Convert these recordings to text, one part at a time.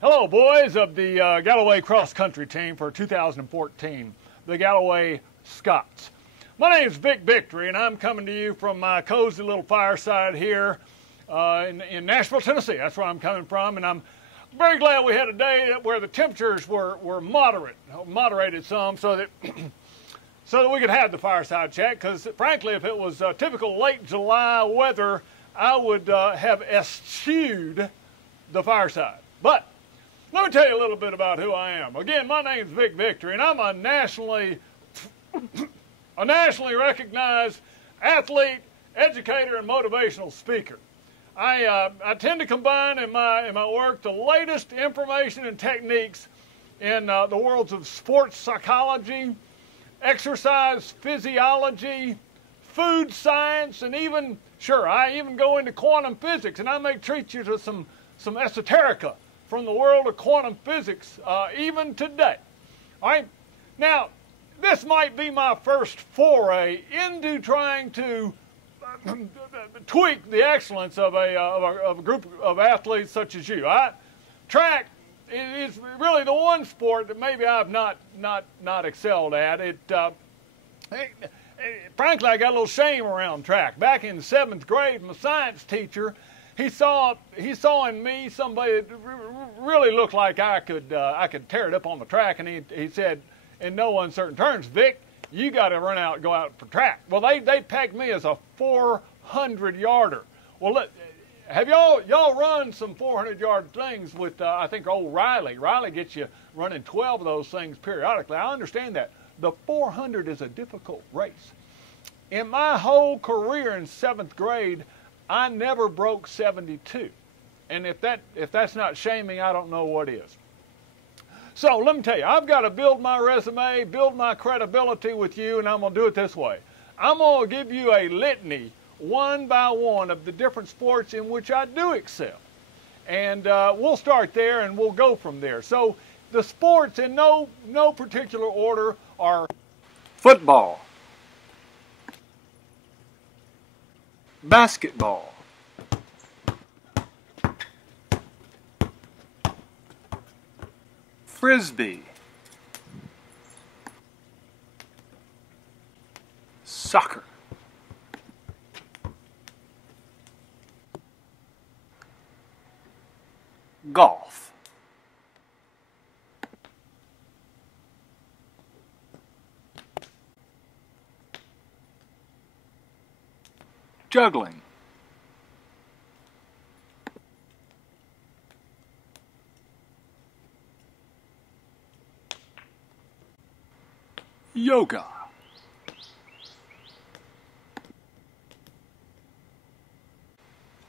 Hello, boys of the Galloway cross country team for 2014, the Galloway Scots. My name is Vic Victory, and I'm coming to you from my cozy little fireside here in Nashville, Tennessee. That's where I'm coming from, and I'm very glad we had a day where the temperatures were moderated some, so that so that we could have the fireside chat. Because frankly, if it was typical late July weather, I would have eschewed the fireside. But let me tell you a little bit about who I am. Again, my name is Vic Victory, and I'm a nationally recognized athlete, educator, and motivational speaker. I tend to combine in my work the latest information and techniques in the worlds of sports psychology, exercise physiology, food science, and even, sure, I even go into quantum physics, and I may treat you to some esoterica from the world of quantum physics even today. All right, now this might be my first foray into trying to tweak the excellence of a group of athletes such as you. Track is really the one sport that maybe I've not excelled at. Frankly, I got a little shame around track. Back in 7th grade, my science teacher, he saw in me somebody that really looked like I could tear it up on the track, and he said, in no uncertain terms, Vic, you got to go out for track. Well, they pegged me as a 400-yarder. Well, look, have y'all run some 400-yard things with I think old Riley? Riley gets you running 12 of those things periodically. I understand that. The 400 is a difficult race. In my whole career in 7th grade, I never broke 72. And if that's not shaming, I don't know what is. So let me tell you, I've got to build my resume, build my credibility with you, and I'm going to do it this way. I'm going to give you a litany, one by one, of the different sports in which I do excel. And we'll start there, and we'll go from there. So the sports in no particular order are football, basketball, frisbee, soccer, golf, juggling, yoga,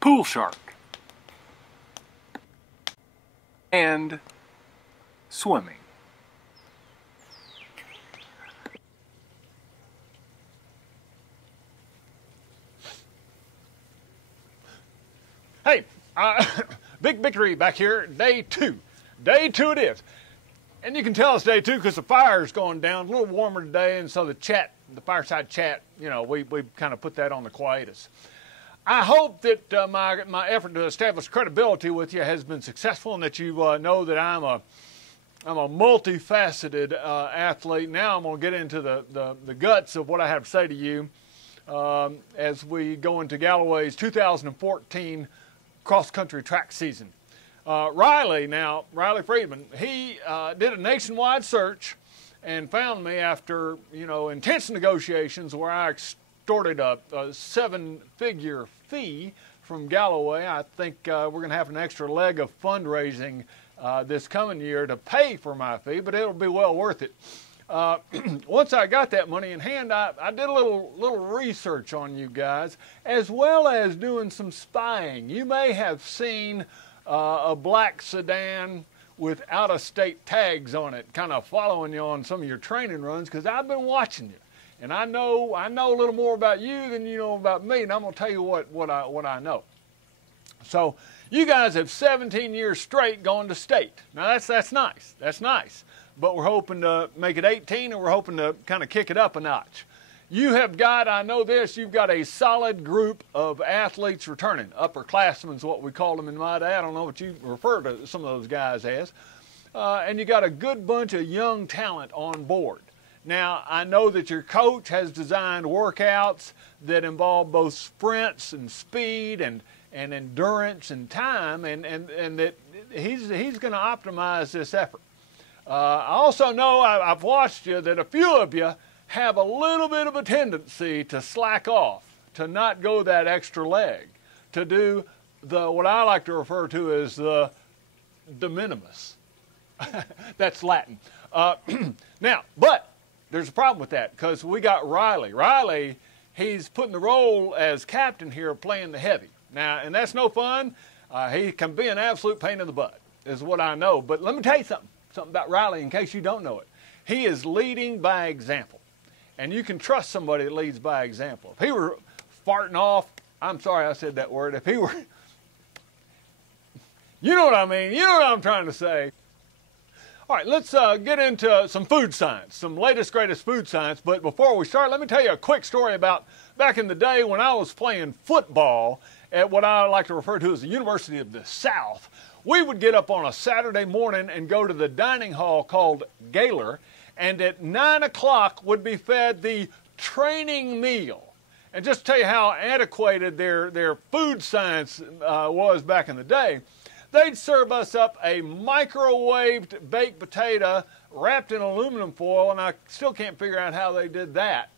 pool shark, and swimming. Hey, Vic Victory back here, day 2. Day 2 it is. And you can tell it's day 2 because the fire's going down. A little warmer today, and so the fireside chat, we kind of put that on the quietus. I hope that my effort to establish credibility with you has been successful, and that you know that I'm a multifaceted athlete. Now I'm going to get into the guts of what I have to say to you as we go into Galloway's 2014 cross-country track season. Riley Friedman, he did a nationwide search and found me after, intense negotiations where I extorted a 7-figure fee from Galloway. I think we're going to have an extra leg of fundraising this coming year to pay for my fee, but it'll be well worth it. Once I got that money in hand, I did a little research on you guys, as well as doing some spying. You may have seen a black sedan with out-of-state tags on it, kind of following you on some of your training runs, because I've been watching you, and I know a little more about you than you know about me, and I'm going to tell you what I know. So you guys have 17 years straight going to state. Now that's nice. That's nice. But we're hoping to make it 18, and we're hoping to kind of kick it up a notch. You have got, I know this, you've got a solid group of athletes returning. Upperclassmen is what we call them in my day. I don't know what you refer to some of those guys as. And you got a good bunch of young talent on board. Now, I know that your coach has designed workouts that involve both sprints and speed and endurance and time, and that he's going to optimize this effort. I also know, I've watched you, that a few of you have a little bit of a tendency to slack off, to not go that extra leg, to do what I like to refer to as the de minimis. That's Latin. Now, but there's a problem with that, because we got Riley. Riley, he's putting the role as captain here, playing the heavy. Now, and that's no fun. He can be an absolute pain in the butt, is what I know. But let me tell you something about Riley in case you don't know it. He is leading by example. And you can trust somebody that leads by example. If he were farting off, I'm sorry I said that word, if he were, you know what I mean, you know what I'm trying to say. All right, let's get into some food science, some latest, greatest food science. But before we start, let me tell you a quick story about back in the day when I was playing football at what I like to refer to as the University of the South. We would get up on a Saturday morning and go to the dining hall called Gaylor, and at 9 o'clock would be fed the training meal. And just to tell you how antiquated their food science was back in the day, they'd serve us up a microwaved baked potato wrapped in aluminum foil, and I still can't figure out how they did that,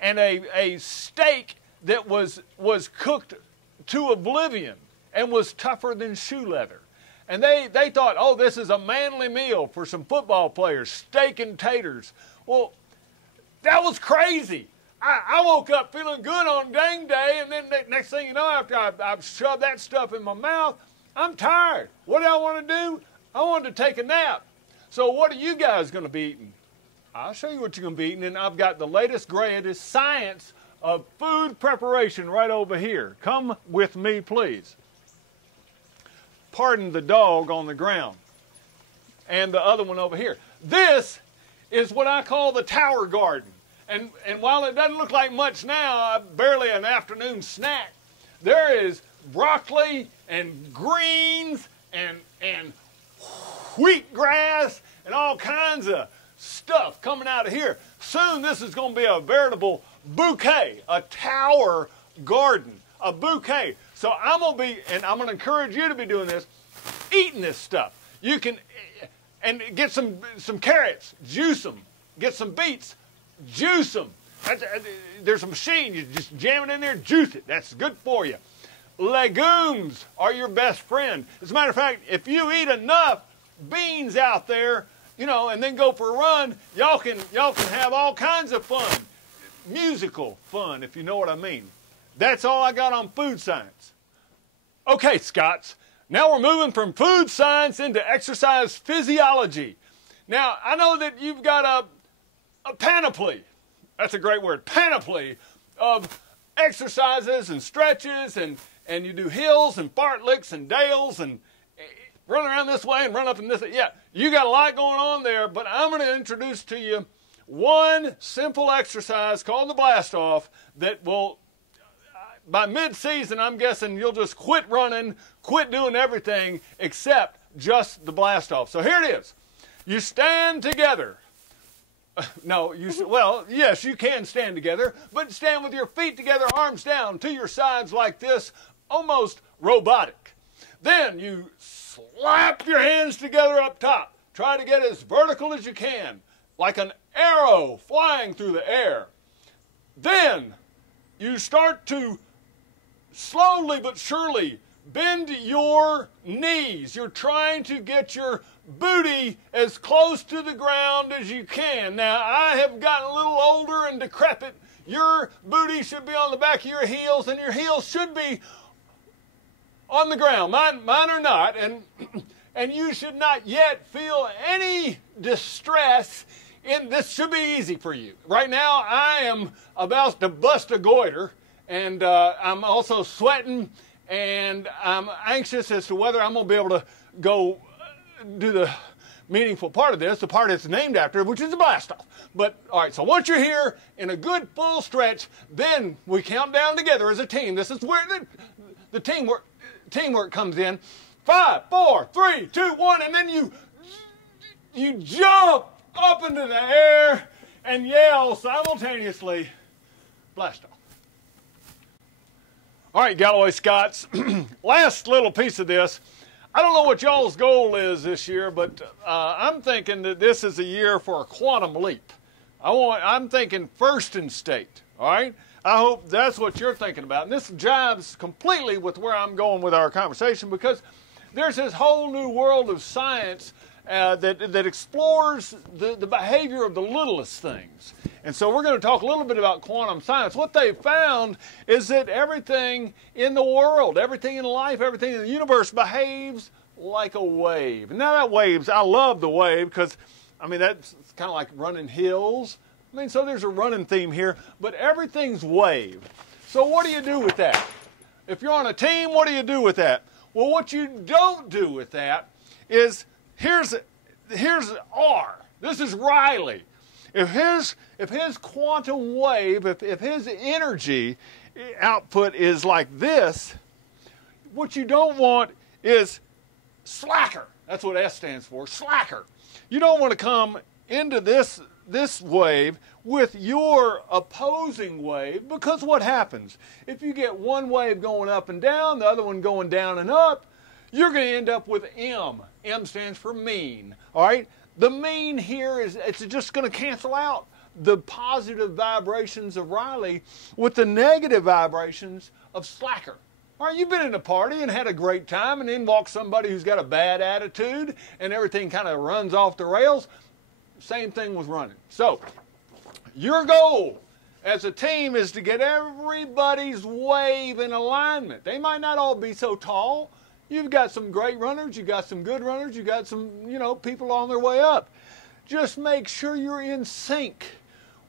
and a steak that was cooked to oblivion and was tougher than shoe leather. And they thought, oh, this is a manly meal for some football players, steak and taters. Well, that was crazy. I woke up feeling good on dang day, and then next thing you know, after I've shoved that stuff in my mouth, I'm tired. What do I want to do? I wanted to take a nap. So what are you guys going to be eating? I'll show you what you're going to be eating, and I've got the latest, greatest science of food preparation right over here. Come with me, please. Pardon the dog on the ground. And the other one over here. This is what I call the Tower Garden. And while it doesn't look like much now, barely an afternoon snack, there is broccoli and greens and wheatgrass and all kinds of stuff coming out of here. Soon this is going to be a veritable bouquet, a Tower Garden, a bouquet. So I'm going to be, and I'm going to encourage you to be doing this, eating this stuff. You can, and get some carrots, juice them. Get some beets, juice them. There's a machine, you just jam it in there, juice it. That's good for you. Legumes are your best friend. As a matter of fact, if you eat enough beans out there, you know, and then go for a run, y'all can have all kinds of fun. Musical fun, if you know what I mean. That's all I got on food science. Okay, Scots, now we're moving from food science into exercise physiology. Now, I know that you've got a panoply, that's a great word, panoply of exercises and stretches, and you do hills and fartleks and dales and run around this way and run up in this. Yeah, you got a lot going on there, but I'm going to introduce to you one simple exercise called the blast off that will, by mid-season, I'm guessing you'll just quit running, quit doing everything except just the blast off. So here it is. You stand together. No, well, yes, you can stand together, but stand with your feet together, arms down to your sides like this, almost robotic. Then you slap your hands together up top. Try to get as vertical as you can, like an arrow flying through the air. Then you start to slowly but surely bend your knees. You're trying to get your booty as close to the ground as you can. Now, I have gotten a little older and decrepit. Your booty should be on the back of your heels, and your heels should be on the ground. Mine are not, and you should not yet feel any distress. This should be easy for you. Right now, I am about to bust a goiter, and I'm also sweating, and I'm anxious as to whether I'm going to be able to go do the meaningful part of this, the part it's named after, which is the blast off. But, all right, so once you're here in a good full stretch, then we count down together as a team. This is where the teamwork comes in. 5, 4, 3, 2, 1, and then you jump up into the air and yell simultaneously, blast off. All right, Galloway Scots, last little piece of this. I don't know what y'all's goal is this year, but I'm thinking that this is a year for a quantum leap. I'm thinking first in state, all right? I hope that's what you're thinking about. And this jives completely with where I'm going with our conversation, because there's this whole new world of science that explores the behavior of the littlest things. And so we're going to talk a little bit about quantum science. What they found is that everything in the world, everything in life, everything in the universe behaves like a wave. And now that waves, I love the wave because, I mean, that's kind of like running hills. I mean, so there's a running theme here, but everything's wave. So what do you do with that? If you're on a team, what do you do with that? Well, what you don't do with that is, here's R. This is Riley. If his quantum wave, if his energy output is like this, what you don't want is slacker. That's what S stands for, slacker. You don't want to come into this wave with your opposing wave, because what happens? If you get one wave going up and down, the other one going down and up, you're going to end up with M. M stands for mean, all right? The mean here is, it's just going to cancel out the positive vibrations of Riley with the negative vibrations of slacker. All right, you've been in a party and had a great time, and in walks somebody who's got a bad attitude, and everything kind of runs off the rails. Same thing with running. So, your goal as a team is to get everybody's wave in alignment. They might not all be so tall. You've got some great runners, you've got some good runners, you've got some, people on their way up. Just make sure you're in sync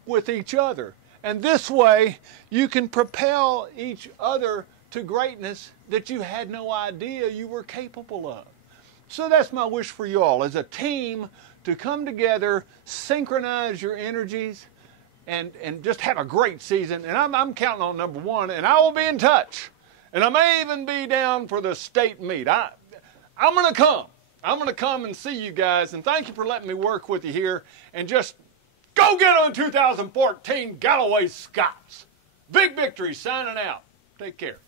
with each other. And this way, you can propel each other to greatness that you had no idea you were capable of. So that's my wish for you all, as a team, to come together, synchronize your energies, and just have a great season. And I'm counting on number one, and I will be in touch. And I may even be down for the state meet. I'm going to come. I'm going to come and see you guys. And thank you for letting me work with you here. And just go get on 2014 Galloway Scots. Vic Victory signing out. Take care.